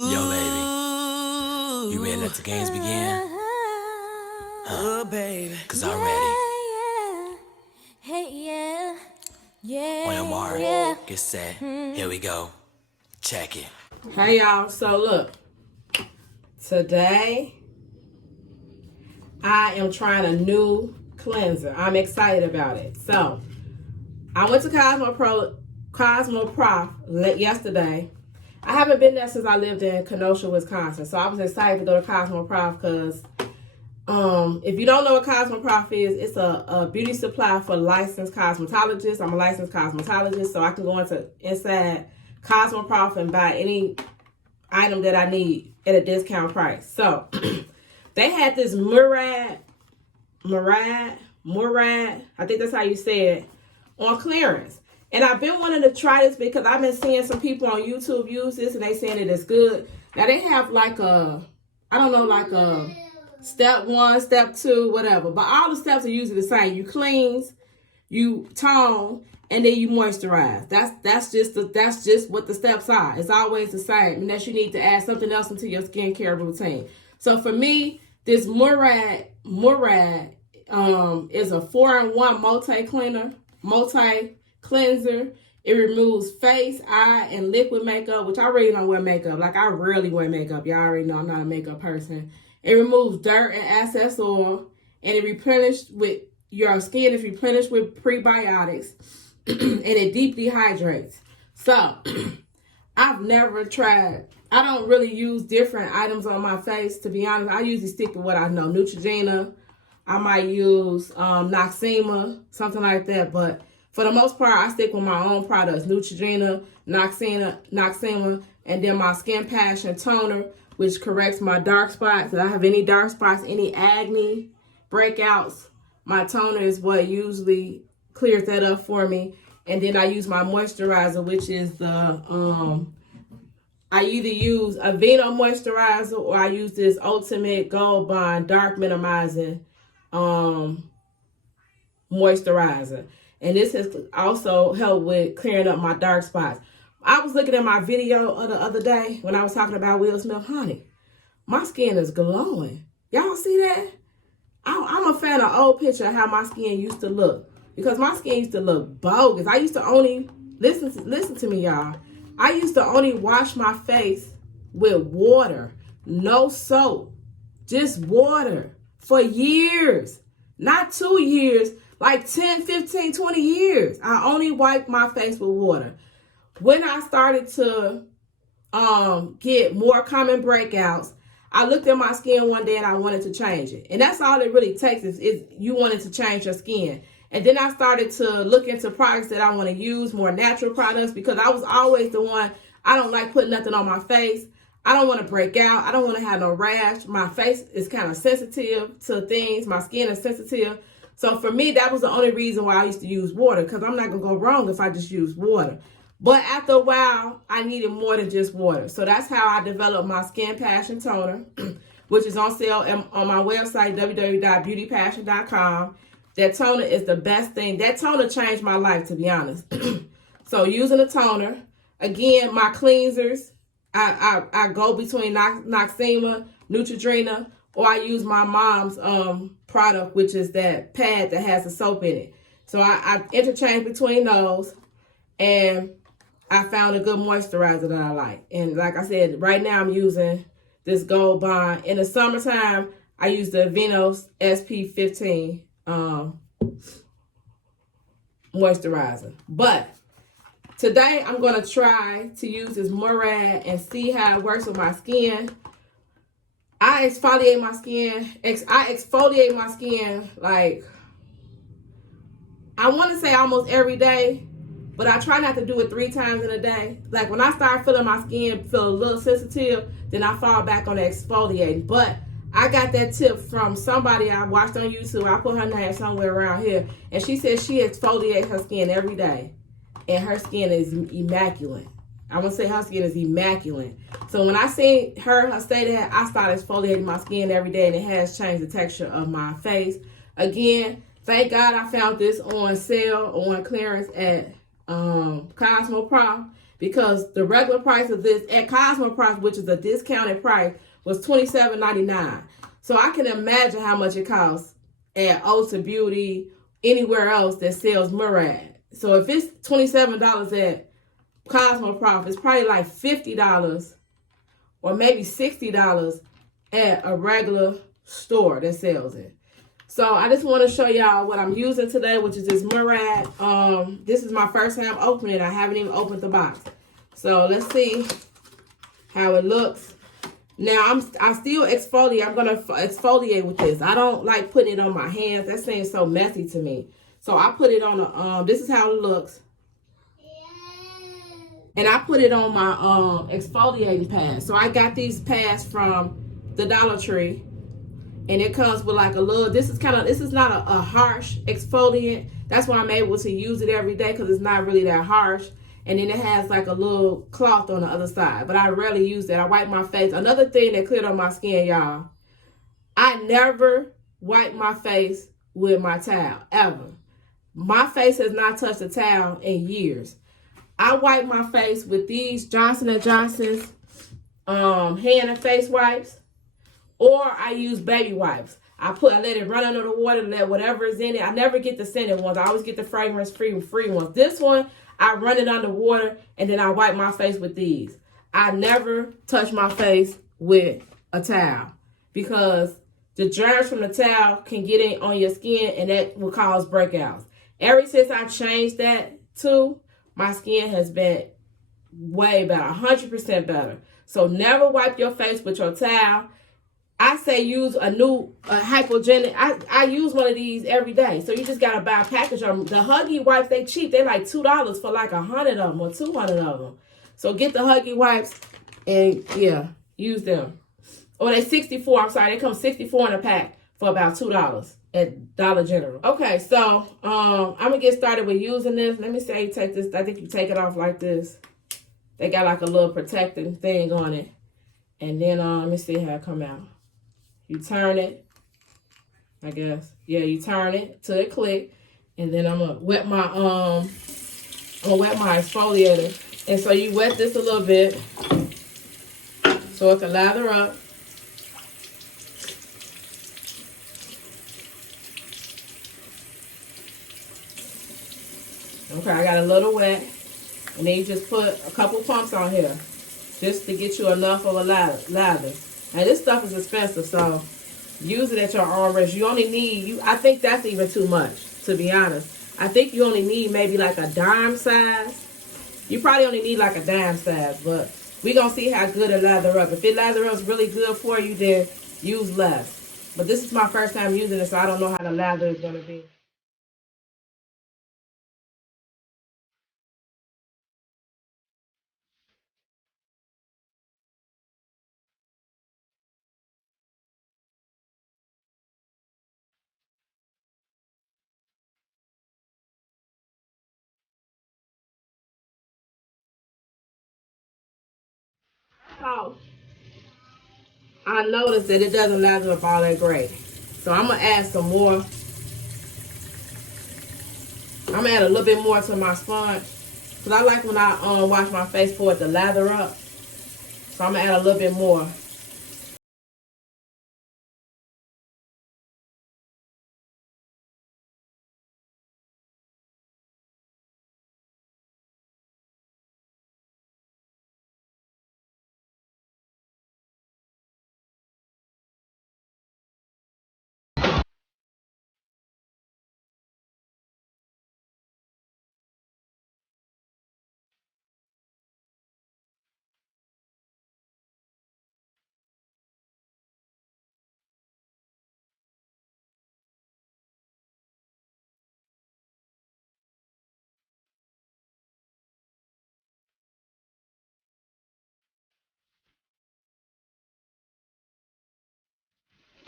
Yo, baby, you ready to let the games begin? Oh, baby. Cause I'm ready. On your mark, get set, here we go. Check it. Hey, y'all. So, look. Today, I am trying a new cleanser. I'm excited about it. So, I went to Cosmoprof yesterday. I haven't been there since I lived in Kenosha, Wisconsin. So, I was excited to go to Cosmoprof because if you don't know what Cosmoprof is, it's a beauty supply for licensed cosmetologists. I'm a licensed cosmetologist, so I can go inside Cosmoprof and buy any item that I need at a discount price. So they had this Murad, I think that's how you say it, on clearance. And I've been wanting to try this because I've been seeing some people on YouTube use this and they saying it is good. Now they have like a step 1, step 2, whatever. But all the steps are usually the same. You cleanse, you tone, and then you moisturize. That's just what the steps are. It's always the same, unless you need to add something else into your skincare routine. So for me, this Murad is a 4-in-1 multi-cleanser. It removes face, eye, and liquid makeup, which I really don't wear makeup. Like, I rarely wear makeup. Y'all already know I'm not a makeup person. It removes dirt and excess oil, and it replenishes with your skin is replenished with prebiotics, and it deep dehydrates. So, I've never tried. I don't really use different items on my face, to be honest. I usually stick to what I know. Neutrogena. I might use Noxema, something like that. But for the most part, I stick with my own products. Neutrogena, Noxema, and then my Skin Passion Toner, which corrects my dark spots. If I have any dark spots, any acne breakouts, my toner is what usually clears that up for me. And then I use my moisturizer, which is the, I either use a Veno moisturizer or I use this Ultimate Gold Bond Dark Minimizing moisturizer. And this has also helped with clearing up my dark spots. I was looking at my video the other day when I was talking about Will Smith. Honey, my skin is glowing. Y'all see that? I'm a fan of old picture of how my skin used to look. Because my skin used to look bogus. I used to only, listen to me, y'all. I used to only wash my face with water. No soap. Just water. For years. Not 2 years. Like 10, 15, 20 years. I only wiped my face with water. When I started to get more common breakouts, I looked at my skin one day and I wanted to change it. And that's all it really takes is you wanted to change your skin. And then I started to look into products that I want to use, more natural products, because I was always the one, I don't like putting nothing on my face. I don't want to break out. I don't want to have no rash. My face is kind of sensitive to things. My skin is sensitive. So for me, that was the only reason why I used to use water, because I'm not going to go wrong if I just use water. But after a while, I needed more than just water. So that's how I developed my Skin Passion Toner, which is on sale on my website, www.beautypassion.com. That toner is the best thing. That toner changed my life, to be honest. So using a toner, again, my cleansers, I go between Noxema, Neutrogena, or I use my mom's product, which is that pad that has the soap in it. So I interchange between those, and I found a good moisturizer that I like. And like I said, right now I'm using this Gold Bond. In the summertime, I use the Venos SP15 moisturizer. But today I'm going to try to use this Murad and see how it works with my skin. I exfoliate my skin like, I want to say almost every day. But I try not to do it 3 times in a day. Like when I start feeling my skin feel a little sensitive, then I fall back on the exfoliating. But I got that tip from somebody I watched on YouTube. I put her name somewhere around here. And she said she exfoliates her skin every day. And her skin is immaculate. I want to say her skin is immaculate. So when I seen her say that, I started exfoliating my skin every day. And it has changed the texture of my face. Again, thank God I found this on sale, on clearance at Cosmoprof. because the regular price of this at Cosmo price, which is a discounted price, was $27.99. So I can imagine how much it costs at Ulta Beauty, anywhere else that sells Murad. So if it's $27 at Cosmo Prof, it's probably like $50 or maybe $60 at a regular store that sells it. So I just want to show y'all what I'm using today, which is this Murad. This is my first time opening it. I haven't even opened the box. So let's see how it looks. Now I still exfoliate. I'm gonna exfoliate with this. I don't like putting it on my hands. That seems so messy to me. So I put it on a this is how it looks. And I put it on my exfoliating pad. So I got these pads from the Dollar Tree. And it comes with like a little, this is not a harsh exfoliant. That's why I'm able to use it every day, because it's not really that harsh. And then it has like a little cloth on the other side. But I rarely use it. I wipe my face. Another thing that cleared on my skin, y'all. I never wipe my face with my towel, ever. My face has not touched a towel in years. I wipe my face with these Johnson & Johnson's hand and face wipes. Or I use baby wipes. I let it run under the water, let whatever is in it. I never get the scented ones. I always get the fragrance-free ones. This one, I run it under water, and then I wipe my face with these. I never touch my face with a towel, because the germs from the towel can get in on your skin, and that will cause breakouts. Ever since I changed that too, my skin has been way better, 100% better. So never wipe your face with your towel. I say use a new hypoallergenic. I use one of these every day. So you just got to buy a package of them. The Huggy wipes, they cheap. They're like $2 for like 100 of them or 200 of them. So get the Huggy wipes and, yeah, use them. Or they 64. I'm sorry. They come 64 in a pack for about $2 at Dollar General. Okay, so I'm going to get started with using this. Let me say you take this. I think you take it off like this. They got like a little protecting thing on it. And then let me see how it come out. You turn it, I guess. Yeah, you turn it till it click, and then I'm gonna wet my exfoliator. And so you wet this a little bit so it can lather up. Okay, I got a little wet, and then you just put a couple pumps on here just to get you enough of a lather. And this stuff is expensive, so use it at your own risk. You only need, I think that's even too much, to be honest. I think you only need maybe like a dime size. You probably only need like a dime size, but we're going to see how good it lather up. If it lather up is really good for you, then use less. But this is my first time using it, so I don't know how the lather is going to be. So, I noticed that it doesn't lather up all that great. So I'm going to add some more. I'm going to add a little bit more to my sponge, because I like when I wash my face for it to lather up. So I'm going to add a little bit more.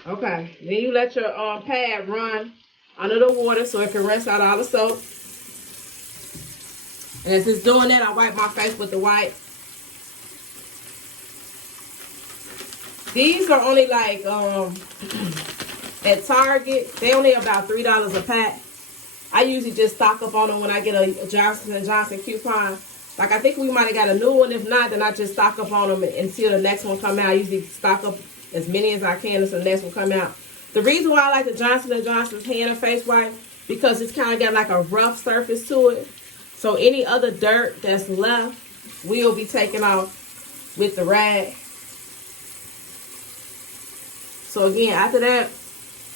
Okay, then you let your pad run under the water so it can rinse out all the soap. And as it's doing that, I wipe my face with the wipe. These are only like, at Target, they only about $3 a pack. I usually just stock up on them when I get a Johnson & Johnson coupon. Like, I think we might have got a new one. If not, then I just stock up on them until the next one come out. I usually stock up as many as I can until the next one come out. The reason why I like the Johnson & Johnson's hand and face wipe, because it's kind of got like a rough surface to it. So any other dirt that's left will be taken off with the rag. So again, after that,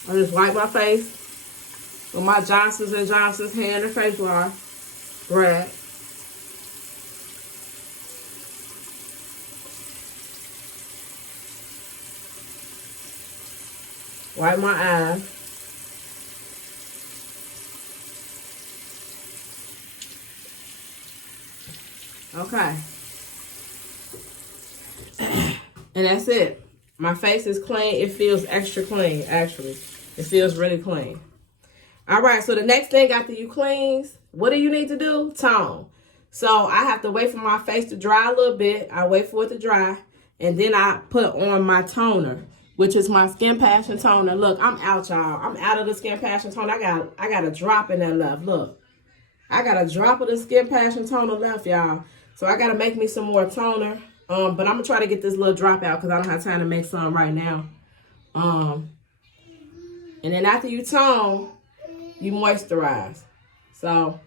I just wipe my face with my Johnson & Johnson's hand and face wipe rag. Wipe my eyes. Okay. And that's it. My face is clean. It feels extra clean, actually. It feels really clean. All right, so the next thing after you cleanse, what do you need to do? Tone. So I have to wait for my face to dry a little bit. I wait for it to dry. And then I put on my toner, which is my Skin Passion toner. Look, I'm out, y'all. I'm out of the Skin Passion toner. I got a drop in there left. Look. I got a drop of the Skin Passion toner left, y'all. So I got to make me some more toner. But I'm going to try to get this little drop out because I don't have time to make some right now. And then after you tone, you moisturize. So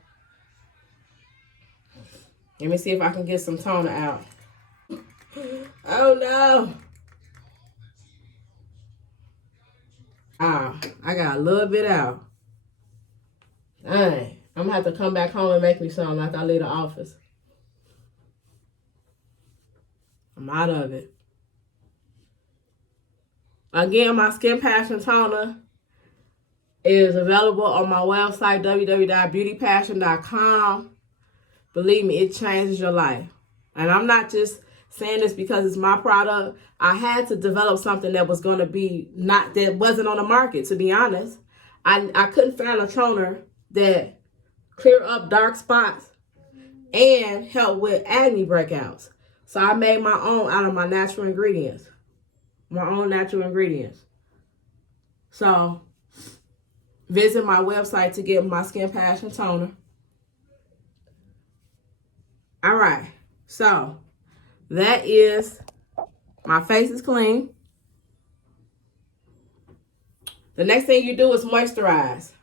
let me see if I can get some toner out. Oh, no. I got a little bit out. Dang. I'm going to have to come back home and make me some like I leave the office. I'm out of it. Again, my Skin Passion toner is available on my website, www.beautypassion.com. Believe me, it changes your life. And I'm not just saying this because it's my product. I had to develop something that was going to be that wasn't on the market, to be honest. I couldn't find a toner that clear up dark spots and help with acne breakouts. So I made my own out of my natural ingredients. My own natural ingredients. So visit my website to get my Skin Passion toner. All right. So that is, my face is clean. The next thing you do is moisturize.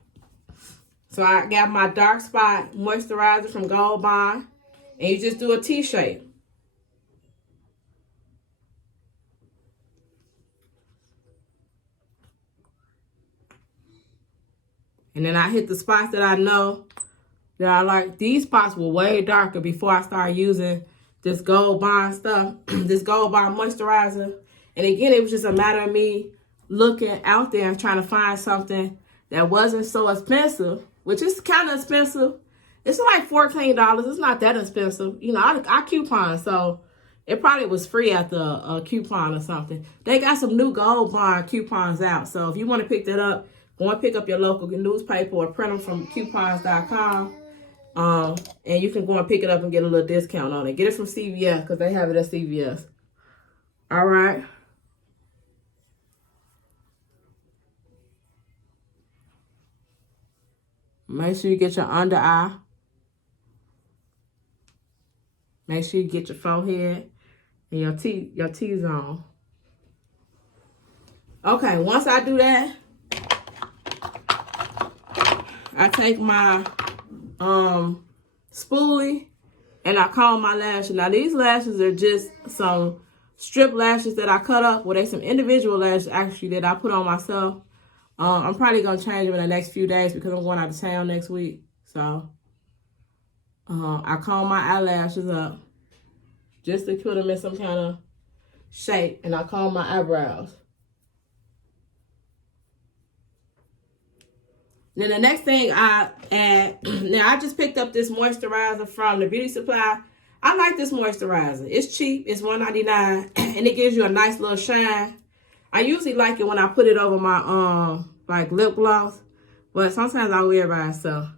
So I got my dark spot moisturizer from Gold Bond. And you just do a T-shape. And then I hit the spots that I know that I like. These spots were way darker before I started using this Gold Bond stuff, this Gold Bond moisturizer. And again, it was just a matter of me looking out there and trying to find something that wasn't so expensive, which is kind of expensive. It's like $14. It's not that expensive. You know, I coupon, so it probably was free at the coupon or something. They got some new Gold Bond coupons out. So if you want to pick that up, go and pick up your local newspaper or print them from coupons.com. And you can go and pick it up and get a little discount on it. Get it from CVS because they have it at CVS. All right. Make sure you get your under eye. Make sure you get your forehead and your T-zone. Okay, once I do that, I take my spoolie and I comb my lashes. Now these lashes are just some strip lashes that I cut up. Well, they some individual lashes actually that I put on myself. I'm probably gonna change them in the next few days because I'm going out of town next week. So I comb my eyelashes up just to put them in some kind of shape, and I comb my eyebrows. Then the next thing I add, now I just picked up this moisturizer from the beauty supply. I like this moisturizer. It's cheap. It's $1.99, and it gives you a nice little shine. I usually like it when I put it over my like lip gloss, but sometimes I wear it by itself.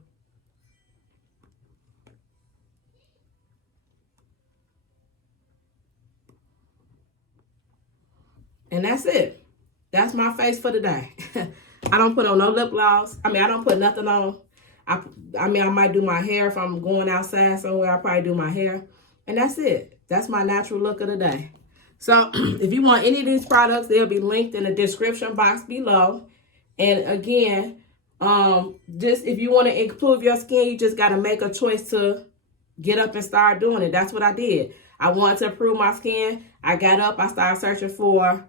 And that's it. That's my face for the day. I don't put on no lip gloss. I mean, I don't put nothing on. I mean, I might do my hair if I'm going outside somewhere. I'll probably do my hair. And that's it. That's my natural look of the day. So if you want any of these products, they'll be linked in the description box below. And again, just if you want to improve your skin, you just got to make a choice to get up and start doing it. That's what I did. I wanted to improve my skin. I got up. I started searching for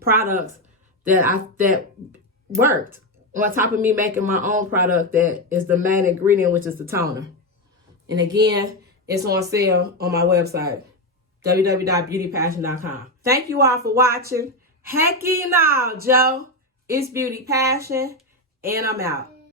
products that worked. On top of me making my own product that is the main ingredient, which is the toner. And again, it's on sale on my website, www.beautypassion.com. Thank you all for watching. Hecky no, Joe. It's Beauty Passion, and I'm out.